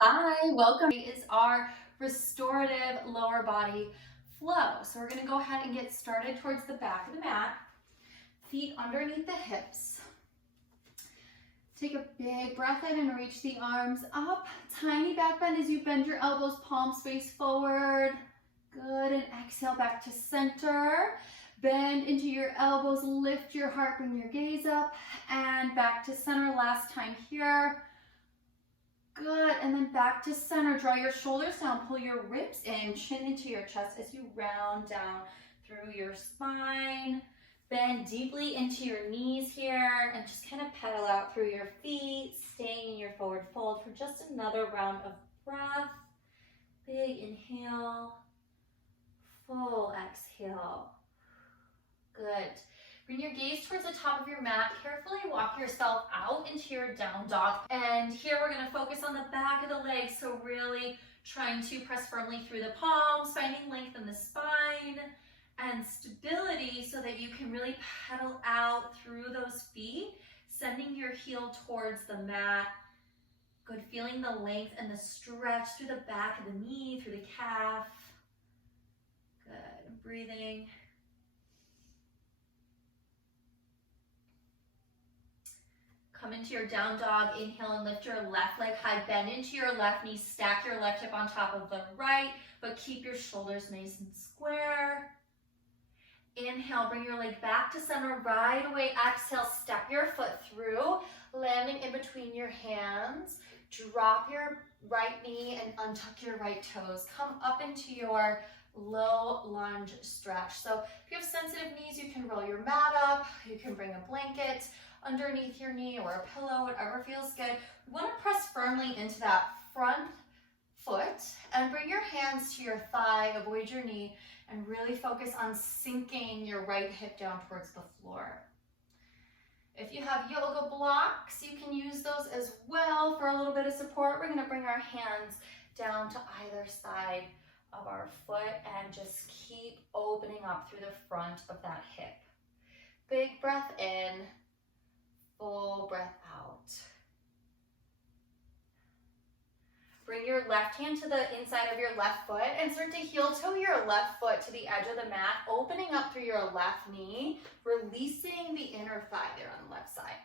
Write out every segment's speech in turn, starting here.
Hi, welcome. Is our restorative lower body flow. So we're going to go ahead and get started towards the back of the mat. Feet underneath the hips. Take a big breath in and reach the arms up. Tiny back bend as you bend your elbows, palms face forward. Good, and exhale back to center. Bend into your elbows, lift your heart, bring your gaze up, and back to center. Last time here. Good, and then back to center. Draw your shoulders down, pull your ribs in, chin into your chest as you round down through your spine. Bend deeply into your knees here and just kind of pedal out through your feet, staying in your forward fold for just another round of breath. Big inhale, full exhale. Good. Bring your gaze towards the top of your mat. Carefully walk yourself out into your down dog. And here we're going to focus on the back of the legs. So really trying to press firmly through the palms, finding length in the spine and stability so that you can really pedal out through those feet, sending your heel towards the mat. Good. Feeling the length and the stretch through the back of the knee, through the calf. Good. Breathing. Come into your down dog, inhale and lift your left leg high, bend into your left knee, stack your left hip on top of the right, but keep your shoulders nice and square. Inhale, bring your leg back to center, right away, exhale, step your foot through, landing in between your hands, drop your right knee and untuck your right toes. Come up into your low lunge stretch. So if you have sensitive knees, you can roll your mat up, you can bring a blanket underneath your knee or a pillow, whatever feels good. We want to press firmly into that front foot and bring your hands to your thigh, avoid your knee, and really focus on sinking your right hip down towards the floor. If you have yoga blocks, you can use those as well for a little bit of support. We're going to bring our hands down to either side of our foot and just keep opening up through the front of that hip. Big breath in. Full breath out. Bring your left hand to the inside of your left foot and start to heel toe your left foot to the edge of the mat, opening up through your left knee, releasing the inner thigh there on the left side.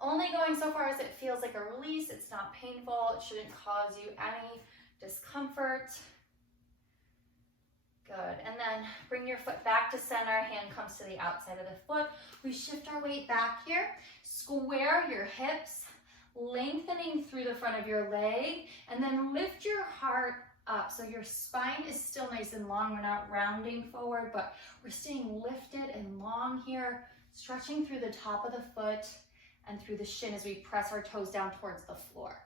Only going so far as it feels like a release. It's not painful. It shouldn't cause you any discomfort. Good, and then bring your foot back to center, hand comes to the outside of the foot. We shift our weight back here, square your hips, lengthening through the front of your leg, and then lift your heart up. So your spine is still nice and long. We're not rounding forward, but we're staying lifted and long here, stretching through the top of the foot and through the shin as we press our toes down towards the floor.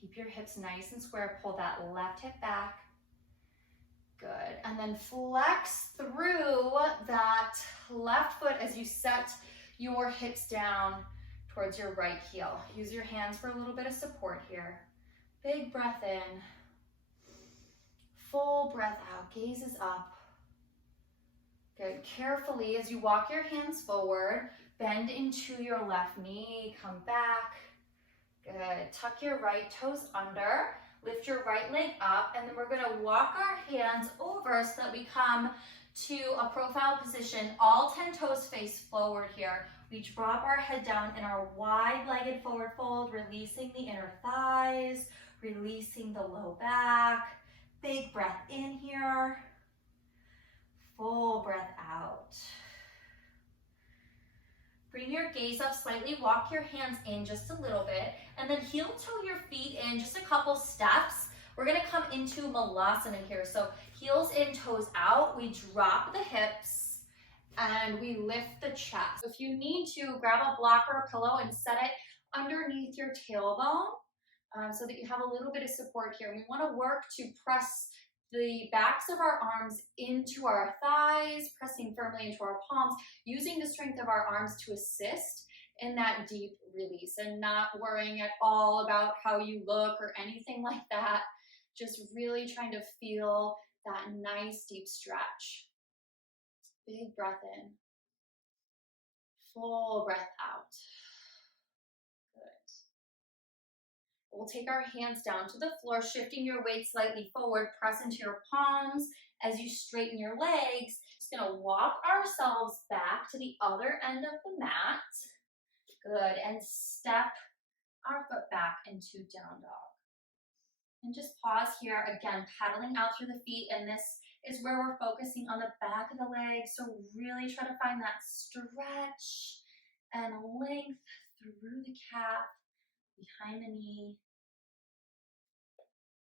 Keep your hips nice and square, pull that left hip back. Good, and then flex through that left foot as you set your hips down towards your right heel. Use your hands for a little bit of support here. Big breath in, full breath out, gaze is up. Good, carefully as you walk your hands forward, bend into your left knee, come back. Good, tuck your right toes under. Lift your right leg up, and then we're going to walk our hands over so that we come to a profile position. All 10 toes face forward here. We drop our head down in our wide-legged forward fold, releasing the inner thighs, releasing the low back. Big breath in here. Full breath out. Bring your gaze up slightly, walk your hands in just a little bit, and then heel toe your feet in just a couple steps. We're gonna come into Malasana here. So heels in, toes out, we drop the hips, and we lift the chest. If you need to, grab a block or a pillow and set it underneath your tailbone so that you have a little bit of support here. We wanna work to press the backs of our arms into our thighs, pressing firmly into our palms, using the strength of our arms to assist in that deep release and not worrying at all about how you look or anything like that. Just really trying to feel that nice deep stretch. Big breath in, full breath out. Good. We'll take our hands down to the floor, shifting your weight slightly forward. Press into your palms as you straighten your legs. Just gonna walk ourselves back to the other end of the mat. Good, and step our foot back into down dog. And just pause here, again, paddling out through the feet, and this is where we're focusing on the back of the legs. So really try to find that stretch and length through the calf, behind the knee.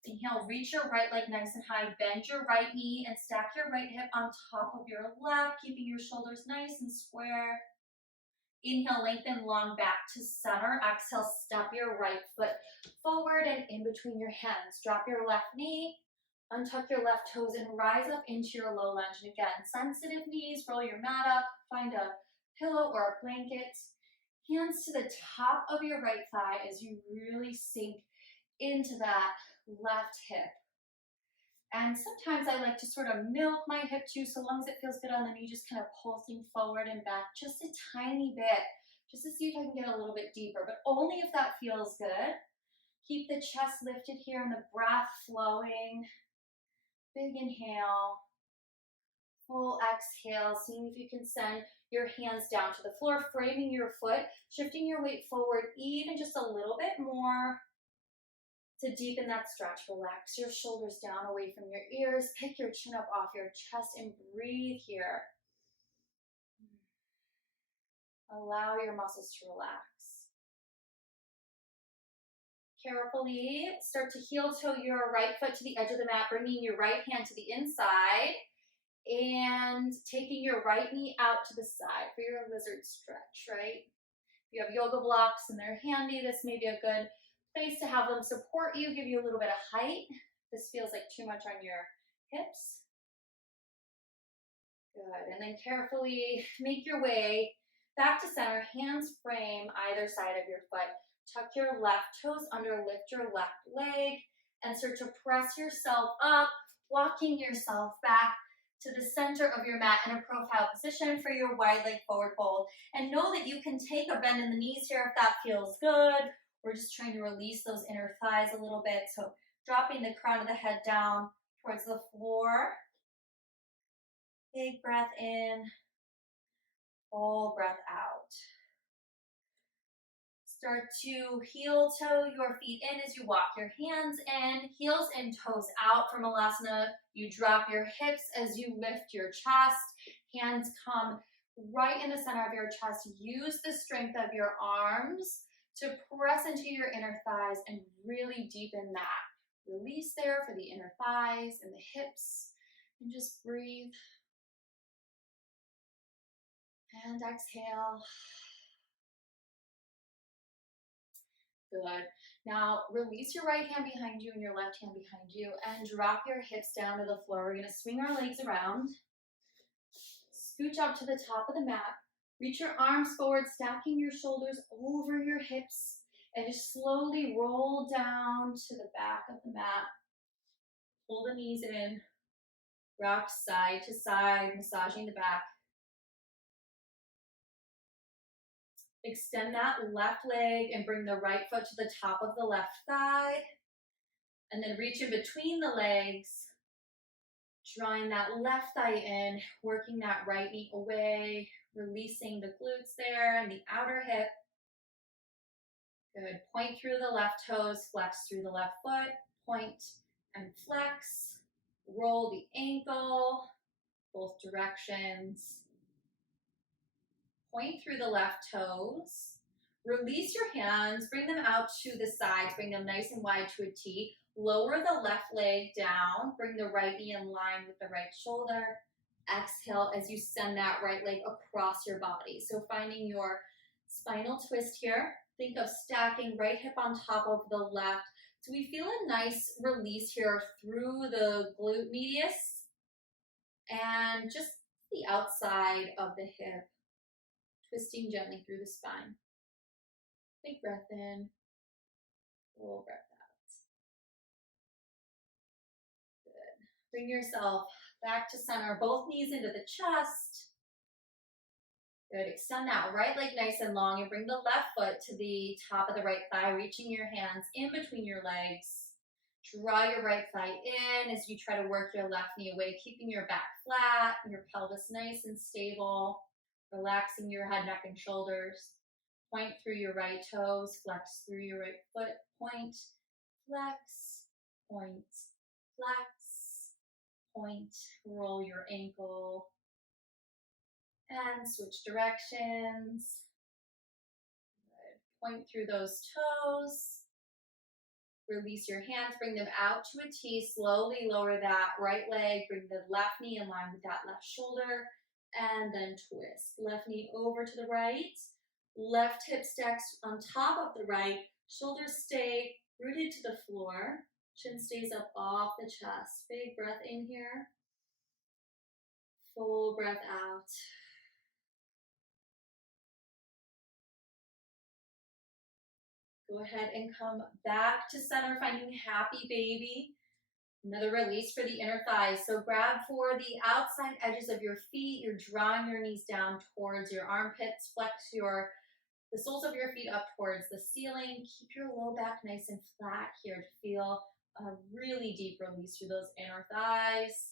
Inhale, reach your right leg nice and high, bend your right knee and stack your right hip on top of your left, keeping your shoulders nice and square. Inhale, lengthen long back to center. Exhale, step your right foot forward and in between your hands. Drop your left knee, untuck your left toes and rise up into your low lunge. And again, sensitive knees, roll your mat up, find a pillow or a blanket. Hands to the top of your right thigh as you really sink into that left hip. And sometimes I like to sort of milk my hip too, so long as it feels good on the knee, just kind of pulsing forward and back just a tiny bit, just to see if I can get a little bit deeper, but only if that feels good. Keep the chest lifted here and the breath flowing. Big inhale, full exhale, seeing if you can send your hands down to the floor, framing your foot, shifting your weight forward even just a little bit more. To deepen that stretch, relax your shoulders down away from your ears, pick your chin up off your chest and breathe here. Allow your muscles to relax. Carefully start to heel toe your right foot to the edge of the mat, bringing your right hand to the inside and taking your right knee out to the side for your lizard stretch, right? If you have yoga blocks and they're handy, this may be a good place to have them support you, give you a little bit of height. This feels like too much on your hips. Good, and then carefully make your way back to center, hands frame either side of your foot. Tuck your left toes under, lift your left leg, and start to press yourself up, walking yourself back to the center of your mat in a profile position for your wide leg forward fold. And know that you can take a bend in the knees here if that feels good. We're just trying to release those inner thighs a little bit. So dropping the crown of the head down towards the floor. Big breath in, full breath out. Start to heel toe your feet in as you walk your hands in, heels and toes out from Malasana. You drop your hips as you lift your chest. Hands come right in the center of your chest. Use the strength of your arms to press into your inner thighs and really deepen that. Release there for the inner thighs and the hips. And just breathe. And exhale. Good. Now release your right hand behind you and your left hand behind you and drop your hips down to the floor. We're going to swing our legs around. Scooch up to the top of the mat. Reach your arms forward, stacking your shoulders over your hips. And just slowly roll down to the back of the mat. Pull the knees in. Rock side to side, massaging the back. Extend that left leg and bring the right foot to the top of the left thigh. And then reach in between the legs, drawing that left thigh in, working that right knee away, releasing the glutes there and the outer hip. Good. Point through the left toes, flex through the left foot, point and flex. Roll the ankle, both directions. Point through the left toes. Release your hands, bring them out to the sides, bring them nice and wide to a T. Lower the left leg down, bring the right knee in line with the right shoulder. Exhale as you send that right leg across your body. So finding your spinal twist here. Think of stacking right hip on top of the left. So we feel a nice release here through the glute medius and just the outside of the hip, twisting gently through the spine. Big breath in, full breath out. Good. Bring yourself back to center, both knees into the chest. Good. Extend that right leg nice and long and bring the left foot to the top of the right thigh, reaching your hands in between your legs. Draw your right thigh in as you try to work your left knee away, keeping your back flat, your pelvis nice and stable, relaxing your head, neck, and shoulders. Point through your right toes, flex through your right foot, point, flex, point, flex, point, roll your ankle, and switch directions. Good. Point through those toes. Release your hands, bring them out to a T. Slowly lower that right leg. Bring the left knee in line with that left shoulder. And then twist. Left knee over to the right. Left hip stacks on top of the right. Shoulders stay rooted to the floor. Chin stays up off the chest. Big breath in here. Full breath out. Go ahead and come back to center, finding happy baby. Another release for the inner thighs. So grab for the outside edges of your feet. You're drawing your knees down towards your armpits. Flex the soles of your feet up towards the ceiling. Keep your low back nice and flat here to feel a really deep release through those inner thighs.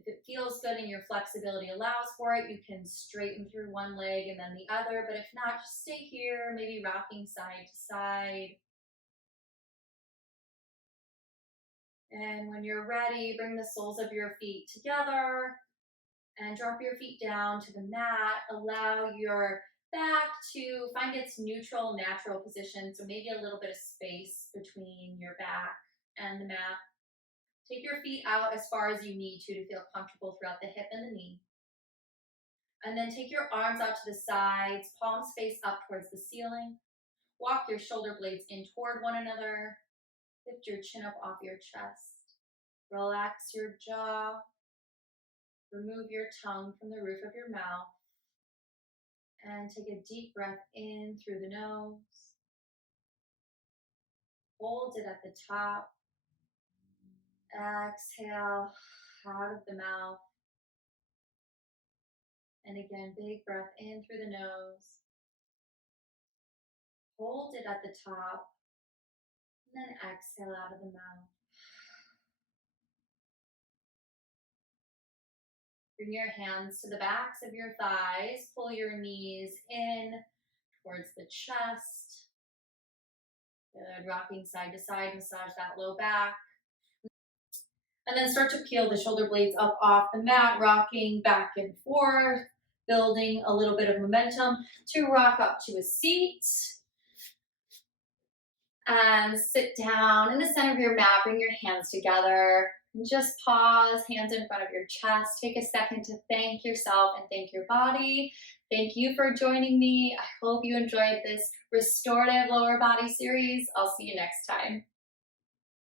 If it feels good and your flexibility allows for it, you can straighten through one leg and then the other. But if not, just stay here, maybe rocking side to side. And when you're ready, bring the soles of your feet together and drop your feet down to the mat. Allow your back to find its neutral, natural position. So maybe a little bit of space between your back and the mat. Take your feet out as far as you need to feel comfortable throughout the hip and the knee. And then take your arms out to the sides, palms face up towards the ceiling. Walk your shoulder blades in toward one another. Lift your chin up off your chest. Relax your jaw. Remove your tongue from the roof of your mouth. And take a deep breath in through the nose. Hold it at the top. Exhale out of the mouth. And again, big breath in through the nose. Hold it at the top. And then exhale out of the mouth. Bring your hands to the backs of your thighs. Pull your knees in towards the chest. Good. Rocking side to side. Massage that low back. And then start to peel the shoulder blades up off the mat, rocking back and forth, building a little bit of momentum to rock up to a seat. And sit down in the center of your mat, bring your hands together, and just pause, hands in front of your chest. Take a second to thank yourself and thank your body. Thank you for joining me. I hope you enjoyed this restorative lower body series. I'll see you next time.